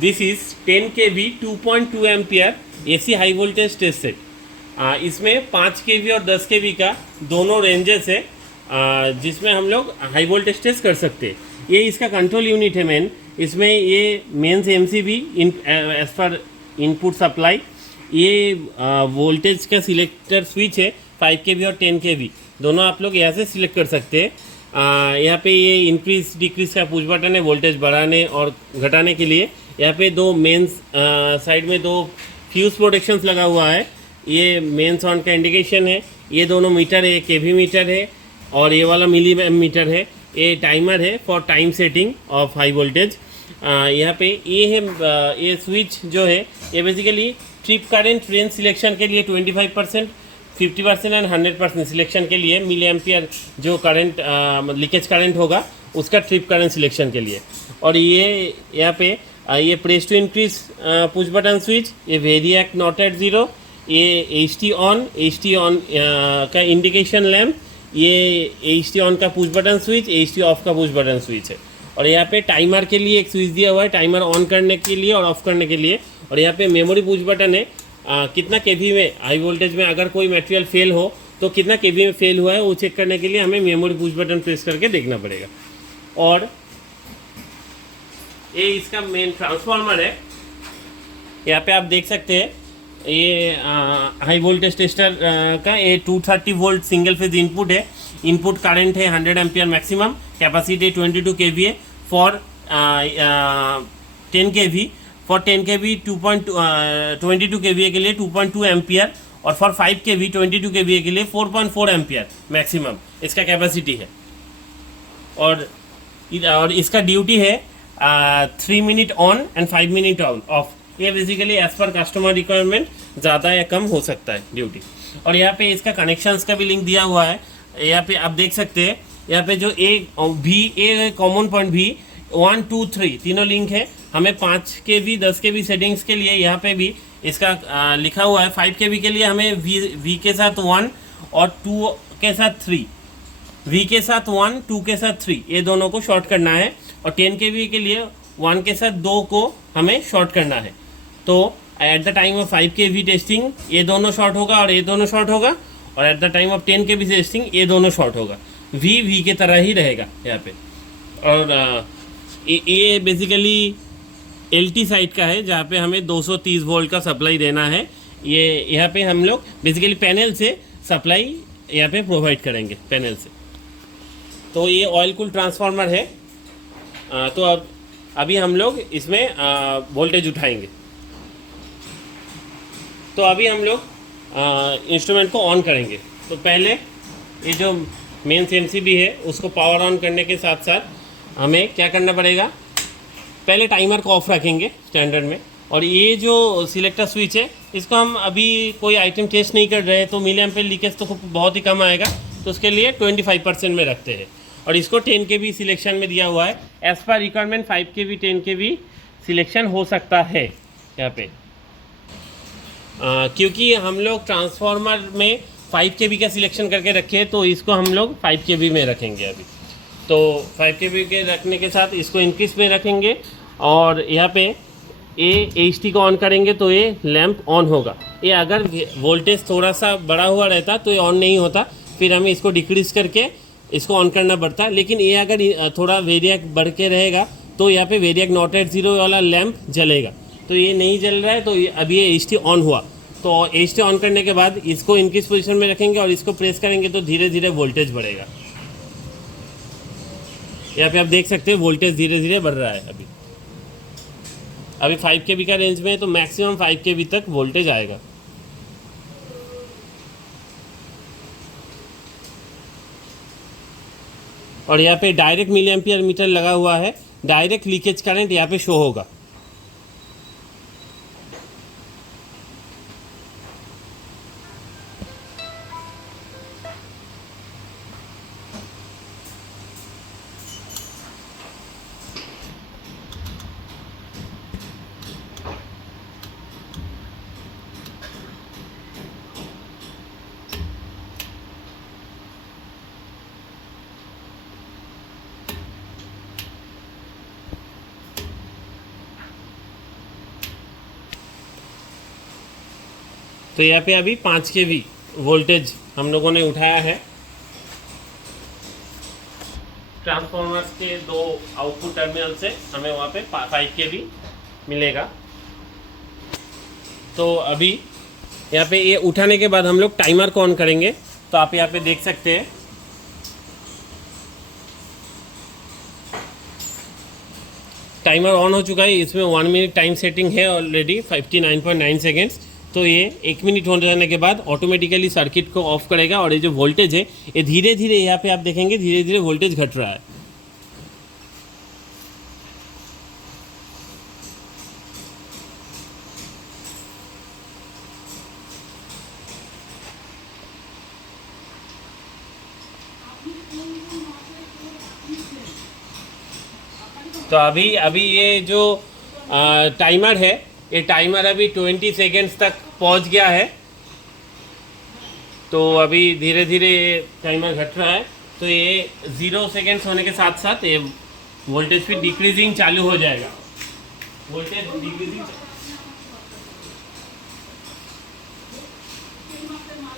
This is 10 kV 2.2 ampere AC high voltage test set. इसमें 5 kV और 10 kV का दोनों रेंजेस है, जिसमें हम लोग हाई वोल्टेज टेस्ट कर सकते हैं। ये इसका कंट्रोल यूनिट है मेन। इसमें ये mains MCB as per input supply, ये वोल्टेज का सिलेक्टर स्विच है 5 kV और 10 kV दोनों आप लोग यहाँ से सिलेक्ट कर सकते हैं। यहाँ पे ये इंक्रीज डिक्रीज का पुश बटन है वोल्टेज बढ़ाने और घटाने के लिए। यहाँ पे दो मेंस साइड में दो फ्यूज प्रोटेक्शंस लगा हुआ है। ये मेंस ऑन का इंडिकेशन है। ये दोनों मीटर है, केवी मीटर है और ये वाला मिली मीटर है। ये टाइमर है for time setting of high voltage. यहाँ पे ये है ये स्विच जो है ये basically trip current range selection के लिए 25%, 50% एंड 100% सिलेक्शन के लिए मिली एम्पियर जो करंट लीकेज करंट होगा उसका ट्रिप करंट सिलेक्शन के लिए। और ये यहाँ पे ये press to increase push button switch, ये वेरिएक नॉट एट ज़ीरो, ये HT ऑन का इंडिकेशन लैम्प, ये HT ऑन का push button switch, HT off का पुश बटन स्विच है। और यहाँ पे टाइमर के लिए एक स्विच दिया हुआ है, टाइमर ऑन करने के लिए और ऑफ करने के लिए। और यहाँ पे मेमोरी पुश बटन है, कितना केवी में हाई वोल्टेज में अगर कोई मटेरियल फेल हो तो कितना केवी में फेल हुआ है वो चेक करने के लिए हमें मेमोरी पुश बटन प्रेस करके देखना पड़ेगा। और ये इसका मेन ट्रांसफार्मर है। यहाँ पे आप देख सकते हैं ये हाई वोल्टेज टेस्टर का ये 230 वोल्ट सिंगल फेज इनपुट है। इनपुट करंट है 100 ampere maximum, capacity 22 kVA for 10 kV, for 10 kV 22 kVA के लिए 2.2 एम्पियर और फॉर 5 kV 22 kVA के लिए 4.4 एम्पियर मैक्सिमम इसका कैपेसिटी है। और इसका ड्यूटी है 3 minute on and 5 minute off. ये basically as per customer requirement ज़्यादा या कम हो सकता है ड्यूटी। और यहाँ पे इसका कनेक्शंस का भी लिंक दिया हुआ है। यहाँ पे आप देख सकते हैं, यहाँ पे जो ए कॉमन पॉइंट भी 1 2 3 तीनों लिंक है। हमें 5 kV 10 kV सेटिंग्स के लिए यहाँ पे भी इसका लिखा हुआ है। 5 kV के लिए हमें V के साथ 1 और 2 के साथ 3, V के साथ 1 2 के साथ 3 ये दोनों को शॉर्ट करना है। और 10 kV के लिए 1 के साथ 2 को हमें शॉर्ट करना है। तो at the time of 5 kV testing ये दोनों शॉर्ट होगा और ये दोनों शॉर्ट होगा। और at the time of 10 kV testing ये दोनों शॉर्ट होगा। V के तरह ही रहेगा यहाँ पे। और ये बेसिकली LT साइड का है जहाँ पे हमें 230 वोल्ट का सप्लाई देना है। ये यहाँ पे हम लोग बेसिकली पैनल से सप्लाई यहाँ पे प्रोवाइड करेंगे पैनल से। तो ये ऑयल कूल ट्रांसफार्मर है। तो अब अभी हम लोग इसमें वोल्टेज उठाएंगे। तो अभी हम लोग इंस्ट्रूमेंट को ऑन करेंगे। तो पहले ये जो मेन्स MCB है उसको पावर ऑन करने के साथ साथ हमें क्या करना पड़ेगा, पहले टाइमर को ऑफ रखेंगे स्टैंडर्ड में। और ये जो सिलेक्टर स्विच है इसको हम अभी कोई आइटम टेस्ट नहीं कर रहे हैं तो मिली एम्पियर लीकेज तो बहुत ही कम आएगा, तो उसके लिए 25% में रखते हैं। और इसको 10 kV सिलेक्शन में दिया हुआ है। As per requirement 5 kV 10 kV selection हो सकता है यहाँ पे। क्योंकि हम लोग ट्रांसफार्मर में 5 kV का सिलेक्शन करके रखे तो इसको हम लोग 5 kV में रखेंगे अभी। तो 5 kV के रखने के साथ इसको इंक्रीज में रखेंगे। और यहाँ पे ये HT को ऑन करेंगे तो ये लैंप ऑन होगा। ये अगर वोल्टेज थोड़ा सा बढ़ा हुआ रहता तो ये ऑन नहीं होता, फिर हमें इसको डिक्रीज करके इसको ऑन करना पड़ता है। लेकिन ये अगर थोड़ा वेरिएक बढ़ के रहेगा तो यहाँ पे वेरिएक नॉट एट ज़ीरो वाला लैंप जलेगा। तो ये नहीं जल रहा है तो अभी ये HT ऑन हुआ। तो HT ऑन करने के बाद इसको इंक्रीज पोजीशन में रखेंगे और इसको प्रेस करेंगे तो धीरे धीरे वोल्टेज बढ़ेगा। यहाँ पे आप देख सकते हैं वोल्टेज धीरे धीरे बढ़ रहा है। अभी 5 kV का रेंज में है तो मैक्सिमम 5 kV तक वोल्टेज आएगा। और यहाँ पे डायरेक्ट मिली एम्पियर मीटर लगा हुआ है, डायरेक्ट लीकेज करंट यहाँ पे शो होगा। तो यहाँ पे अभी 5 kV वोल्टेज हम लोगों ने उठाया है। ट्रांसफॉर्मर्स के 2 आउटपुट टर्मिनल से हमें वहाँ पे 5 kV मिलेगा। तो अभी यहाँ पे ये उठाने के बाद हम लोग टाइमर को ऑन करेंगे। तो आप यहाँ पे देख सकते हैं टाइमर ऑन हो चुका है। इसमें 1 मिनट टाइम सेटिंग है ऑलरेडी 59.9 सेकेंड्स। तो ये 1 मिनट हो जाने के बाद ऑटोमेटिकली सर्किट को ऑफ करेगा और ये जो वोल्टेज है ये धीरे धीरे यहाँ पे आप देखेंगे धीरे धीरे वोल्टेज घट रहा है। तो अभी ये जो टाइमर है ये टाइमर अभी 20 सेकेंड्स तक पहुंच गया है। तो अभी धीरे धीरे टाइमर घट रहा है। तो ये 0 सेकेंड्स होने के साथ साथ ये वोल्टेज फिर डिक्रीजिंग चालू हो जाएगा। वोल्टेज डिक्रीजिंग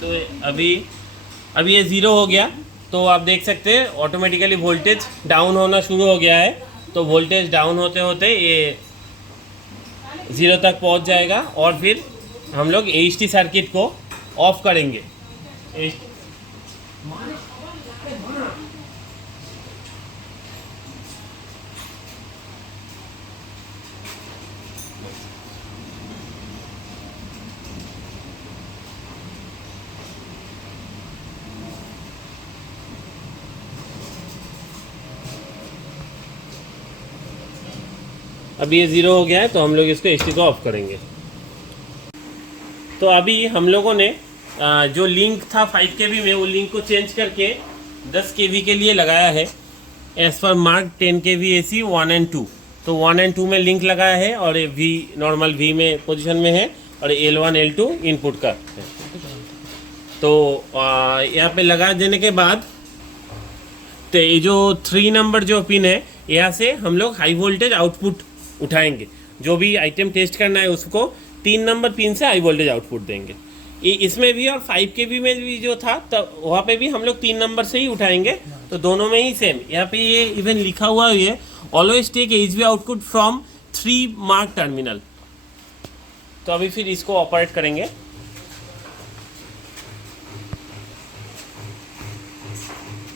तो अभी ये 0 हो गया। तो आप देख सकते हैं ऑटोमेटिकली वोल्टेज डाउन होना शुरू हो गया है। तो वोल्टेज डाउन होते होते ये 0 तक पहुंच जाएगा और फिर हम लोग एचटी सर्किट को ऑफ करेंगे। अभी ये 0 हो गया है तो हम लोग इसको एचटी को ऑफ करेंगे। तो अभी हम लोगों ने जो लिंक था 5 kV में वो लिंक को चेंज करके 10 kV के लिए लगाया है। As per mark 10 kV AC 1 और 2। तो 1 और 2 में लिंक लगाया है और ये V नॉर्मल V में पोजीशन में है और L1 L2 इनपुट का है। तो यहाँ पे लगा देने के बाद तो ये जो 3 नंबर जो पिन है यहाँ से हम लोग हाई वोल्टेज आउटपुट उठाएंगे। जो भी आइटम टेस्ट करना है उसको 3 नंबर पिन से हाई वोल्टेज आउटपुट देंगे। इसमें भी और 5 kV में भी जो था तब वहाँ पे भी हम लोग 3 नंबर से ही उठाएंगे। तो दोनों में ही सेम। यहाँ पे ये इवन लिखा हुआ है always take HV output from 3 mark terminal. तो अभी फिर इसको ऑपरेट करेंगे।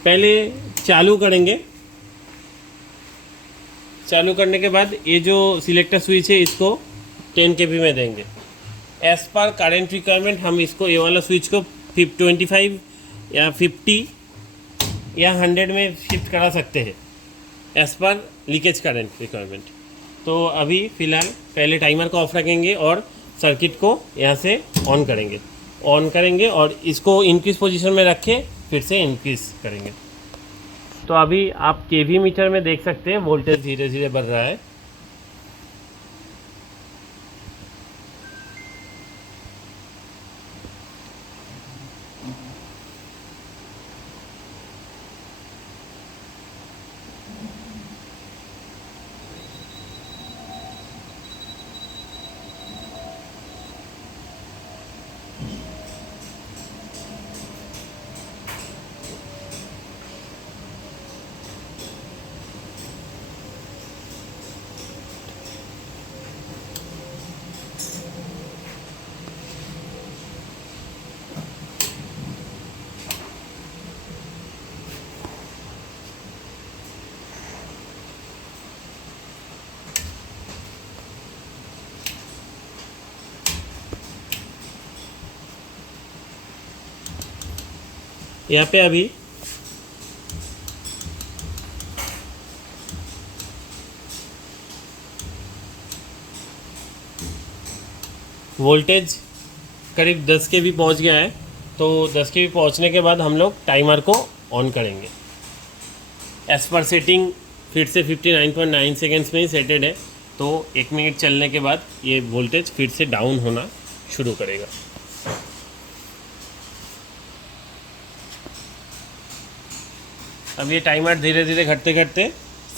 पहले चालू करेंगे। चालू करने के बाद ये जो सिलेक्टर स्विच है इसको 10 kV में देंगे। एज पर करंट रिक्वायरमेंट हम इसको ये वाला स्विच को 25 या 50 या 100 में शिफ्ट करा सकते हैं as per leakage current requirement. तो अभी फ़िलहाल पहले टाइमर को ऑफ रखेंगे और सर्किट को यहाँ से ऑन करेंगे और इसको इंक्रीज पोजीशन में रख के फिर से इंक्रीज करेंगे। तो अभी आप केवी मीटर में देख सकते हैं वोल्टेज धीरे धीरे बढ़ रहा है। यहाँ पे अभी वोल्टेज करीब 10 kV पहुँच गया है। तो 10 kV पहुँचने के बाद हम लोग टाइमर को ऑन करेंगे। एज पर सेटिंग फिर से 59.9 सेकेंड्स में ही सेटेड है। तो 1 मिनट चलने के बाद ये वोल्टेज फिर से डाउन होना शुरू करेगा। अब ये टाइमर धीरे धीरे घटते घटते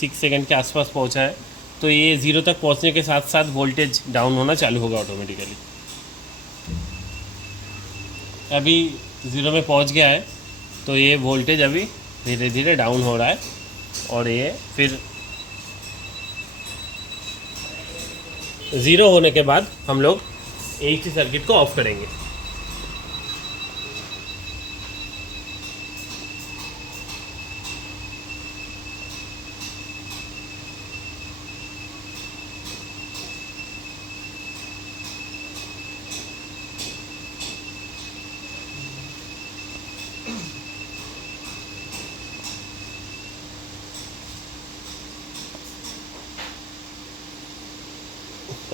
6 सेकंड के आसपास पहुंचा है। तो ये 0 तक पहुंचने के साथ साथ वोल्टेज डाउन होना चालू होगा ऑटोमेटिकली। अभी 0 में पहुंच गया है, तो ये वोल्टेज अभी धीरे धीरे डाउन हो रहा है और ये फिर 0 होने के बाद हम लोग AC सर्किट को ऑफ करेंगे।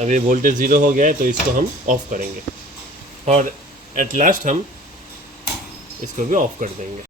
अभी वोल्टेज 0 हो गया है, तो इसको हम ऑफ़ करेंगे और एट लास्ट हम इसको भी ऑफ़ कर देंगे।